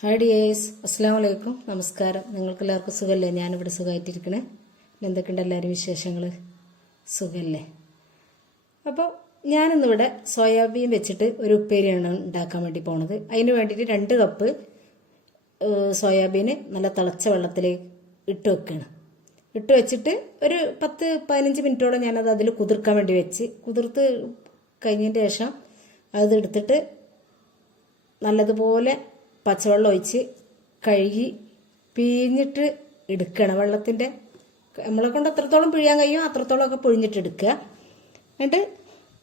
Hi dears, അസ്സാം വലൈക്കും. നമസ്കാരം. നിങ്ങൾക്കെല്ലാവർക്കും സുഖമല്ലേ? ഞാനിവിടെ സുഖമായിട്ടിരിക്കണേ. എന്തൊക്കെയുണ്ട് എല്ലാവരും വിശേഷങ്ങൾ? സുഖമല്ലേ? അപ്പോൾ ഞാനിന്നിവിടെ സോയാബീൻ വെച്ചിട്ട് ഒരു ഉപ്പേരിയാണ് ഉണ്ടാക്കാൻ വേണ്ടി പോണത്. അതിന് വേണ്ടിയിട്ട് 2 കപ്പ് സോയാബീൻ നല്ല തിളച്ച വെള്ളത്തിലേക്ക് ഇട്ട് വെക്കുകയാണ്. ഇട്ട് വെച്ചിട്ട് ഒരു 10-15 മിനിറ്റോളം ഞാനത് അതിൽ കുതിർക്കാൻ വേണ്ടി വെച്ച് കുതിർത്ത് കഴിഞ്ഞതിന് ശേഷം അത് എടുത്തിട്ട് നല്ലതുപോലെ പച്ചവെള്ളം ഒഴിച്ച് കഴുകി പിഴിഞ്ഞിട്ട് എടുക്കണം. വെള്ളത്തിൻ്റെ നമ്മളെ കൊണ്ട് എത്രത്തോളം പിഴിയാൻ കഴിയും അത്രത്തോളമൊക്കെ പിഴിഞ്ഞിട്ട് എടുക്കുക. എന്നിട്ട്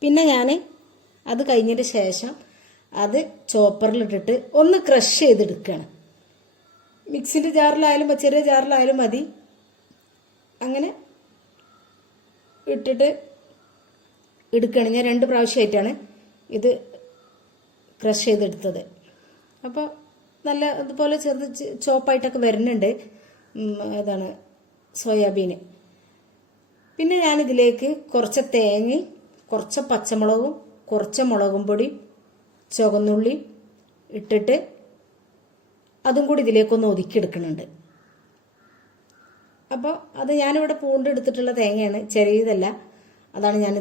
പിന്നെ ഞാൻ അത് കഴിഞ്ഞതിന് ശേഷം അത് ചോപ്പറിലിട്ടിട്ട് ഒന്ന് ക്രഷ് ചെയ്തെടുക്കുകയാണ്. മിക്സിൻ്റെ ജാറിലായാലും ചെറിയ ജാറിലായാലും മതി. അങ്ങനെ ഇട്ടിട്ട് എടുക്കുകയാണ്. ഞാൻ 2 പ്രാവശ്യമായിട്ടാണ് ഇത് ക്രഷ് ചെയ്തെടുത്തത്. അപ്പോൾ നല്ല അതുപോലെ ചെറുത് ചോപ്പായിട്ടൊക്കെ വരുന്നുണ്ട് അതാണ് സോയാബീന്. പിന്നെ ഞാനിതിലേക്ക് കുറച്ച് തേങ്ങ, കുറച്ച് പച്ചമുളകും, കുറച്ച് മുളകും പൊടി, ചുവന്നുള്ളി ഇട്ടിട്ട് അതും കൂടി ഇതിലേക്കൊന്ന് ഒതുക്കിയെടുക്കുന്നുണ്ട്. അപ്പോൾ അത് ഞാനിവിടെ പൂണ്ട് എടുത്തിട്ടുള്ള തേങ്ങയാണ്, ചെറിയതല്ല. അതാണ് ഞാൻ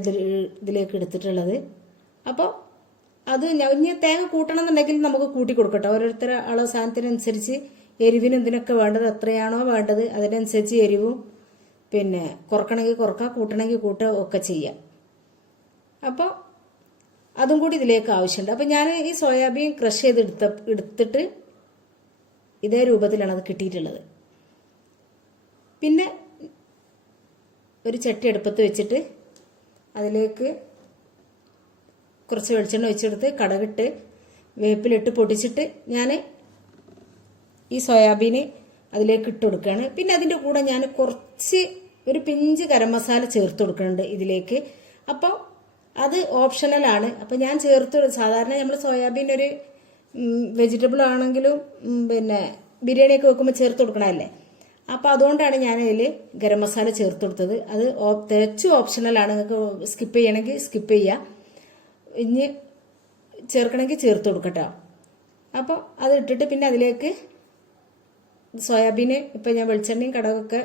ഇതിലേക്ക് എടുത്തിട്ടുള്ളത്. അപ്പോൾ അത് ഇനി തേങ്ങ കൂട്ടണം എന്നുണ്ടെങ്കിൽ നമുക്ക് കൂട്ടി കൊടുക്കട്ടെ. ഓരോരുത്തരുടെ അളവ് സാധനത്തിനനുസരിച്ച് എരിവിനും ഇതിനൊക്കെ വേണ്ടത് എത്രയാണോ വേണ്ടത് അതിനനുസരിച്ച് എരിവും പിന്നെ കുറക്കണമെങ്കിൽ കുറക്കുക, കൂട്ടണമെങ്കിൽ കൂട്ടുക ഒക്കെ ചെയ്യാം. അപ്പോൾ അതും കൂടി ഇതിലേക്ക് ആവശ്യമുണ്ട്. അപ്പോൾ ഞാൻ ഈ സോയാബീൻ ക്രഷ് ചെയ്ത് എടുത്തിട്ട് ഇതേ രൂപത്തിലാണ് അത് കിട്ടിയിട്ടുള്ളത്. പിന്നെ ഒരു ചട്ടി അടുപ്പത്ത് വെച്ചിട്ട് അതിലേക്ക് കുറച്ച് വെളിച്ചെണ്ണ ഒഴിച്ചെടുത്ത് കടുകിട്ട് വേപ്പിലിട്ട് പൊടിച്ചിട്ട് ഞാൻ ഈ സോയാബീന് അതിലേക്ക് ഇട്ട് കൊടുക്കുകയാണ്. പിന്നെ അതിൻ്റെ കൂടെ ഞാൻ കുറച്ച് ഒരു പിഞ്ച് ഗരം മസാല ചേർത്ത് കൊടുക്കുന്നുണ്ട് ഇതിലേക്ക്. അപ്പോൾ അത് ഓപ്ഷണലാണ്. അപ്പോൾ ഞാൻ സാധാരണ നമ്മൾ സോയാബീൻ ഒരു വെജിറ്റബിൾ ആണെങ്കിലും പിന്നെ ബിരിയാണിയൊക്കെ വെക്കുമ്പോൾ ചേർത്ത് കൊടുക്കണമല്ലേ. അപ്പോൾ അതുകൊണ്ടാണ് ഞാനതിൽ ഗരം മസാല ചേർത്ത് കൊടുത്തത്. അത് തികച്ചും ഓപ്ഷണലാണ്. നിങ്ങൾക്ക് സ്കിപ്പ് ചെയ്യണമെങ്കിൽ സ്കിപ്പ് ചെയ്യുക, ഇനി ചേർക്കണമെങ്കിൽ ചേർത്ത് കൊടുക്കട്ടോ. അപ്പോൾ അത് ഇട്ടിട്ട് പിന്നെ അതിലേക്ക് സോയാബീന് ഇപ്പം ഞാൻ വെളിച്ചെണ്ണയും കടകൊക്കെ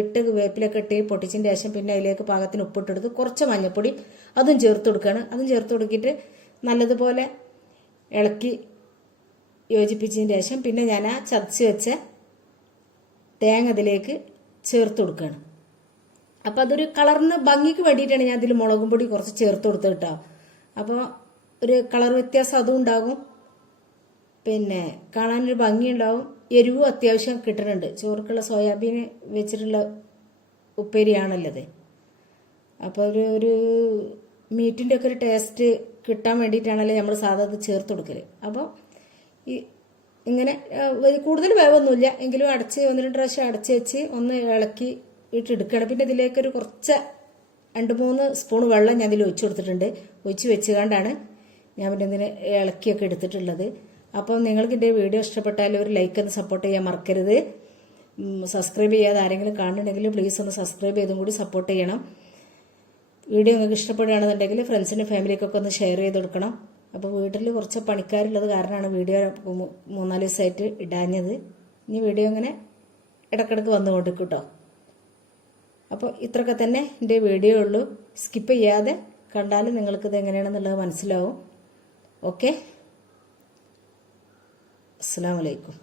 ഇട്ട് വേപ്പിലൊക്കെ ഇട്ട് പൊട്ടിച്ചതിന് ശേഷം പിന്നെ അതിലേക്ക് പാകത്തിന് ഉപ്പിട്ടെടുത്ത് കുറച്ച് മഞ്ഞൾപ്പൊടി അതും ചേർത്ത് കൊടുക്കുകയാണ്. അതും ചേർത്ത് കൊടുക്കിയിട്ട് നല്ലതുപോലെ ഇളക്കി യോജിപ്പിച്ചതിന് ശേഷം പിന്നെ ഞാൻ ആ ചതച്ച് വെച്ച തേങ്ങ അതിലേക്ക് ചേർത്ത് കൊടുക്കുകയാണ്. അപ്പോൾ അതൊരു കളറിന് ഭംഗിക്ക് വേണ്ടിയിട്ടാണ് ഞാൻ അതിൽ മുളകും പൊടി കുറച്ച് ചേർത്ത് കൊടുത്തത് കേട്ടോ. അപ്പോൾ ഒരു കളർ വ്യത്യാസം അതും ഉണ്ടാകും, പിന്നെ കാണാനൊരു ഭംഗിയുണ്ടാവും, എരിവും അത്യാവശ്യം കിട്ടുന്നുണ്ട്. ചോറുക്കുള്ള സോയാബീന് വെച്ചിട്ടുള്ള ഉപ്പേരിയാണല്ലത്. അപ്പോൾ ഒരു മീറ്റിൻ്റെ ഒക്കെ ഒരു ടേസ്റ്റ് കിട്ടാൻ വേണ്ടിയിട്ടാണല്ലോ നമ്മൾ സാധാരണ അത് ചേർത്ത് കൊടുക്കൽ. അപ്പോൾ ഇങ്ങനെ കൂടുതൽ വേവൊന്നുമില്ല എങ്കിലും അടച്ച് 1-2 പ്രാവശ്യം അടച്ച് വെച്ച് ഒന്ന് ഇളക്കി ഇട്ടെടുക്കുകയാണ്. പിന്നെ ഇതിലേക്കൊരു കുറച്ച് 2-3 സ്പൂൺ വെള്ളം ഞാൻ ഇതിൽ ഒഴിച്ചു കൊടുത്തിട്ടുണ്ട്. ഒഴിച്ച് വെച്ചുകൊണ്ടാണ് ഞാൻ പിന്നെ ഇതിന് ഇളക്കിയൊക്കെ എടുത്തിട്ടുള്ളത്. അപ്പം നിങ്ങൾക്ക് എൻ്റെ വീഡിയോ ഇഷ്ടപ്പെട്ടാൽ ഒരു ലൈക്ക് ഒന്ന് സപ്പോർട്ട് ചെയ്യാൻ മറക്കരുത്. സബ്സ്ക്രൈബ് ചെയ്യാതെ ആരെങ്കിലും കാണുന്നുണ്ടെങ്കിൽ പ്ലീസ് ഒന്ന് സബ്സ്ക്രൈബ് ചെയ്തും കൂടി സപ്പോർട്ട് ചെയ്യണം. വീഡിയോ നിങ്ങൾക്ക് ഇഷ്ടപ്പെടുകയാണെന്നുണ്ടെങ്കിൽ ഫ്രണ്ട്സിനും ഫാമിലിക്കൊക്കെ ഒന്ന് ഷെയർ ചെയ്ത് കൊടുക്കണം. അപ്പോൾ വീട്ടിൽ കുറച്ച് പണിക്കാരുള്ളത് കാരണമാണ് വീഡിയോ 3-4 ദിവസമായിട്ട് ഇടാഞ്ഞത്. ഇനി വീഡിയോ ഇങ്ങനെ ഇടയ്ക്കിടയ്ക്ക് വന്നുകൊണ്ടിരിക്കും കേട്ടോ. അപ്പോൾ ഇത്രയൊക്കെ തന്നെ എൻ്റെ വീഡിയോ ഉള്ളൂ. സ്കിപ്പ് ചെയ്യാതെ കണ്ടാൽ നിങ്ങൾക്കിത് എങ്ങനെയാണെന്നുള്ളത് മനസ്സിലാവും. ഓക്കെ, അസ്സലാമു അലൈക്കും.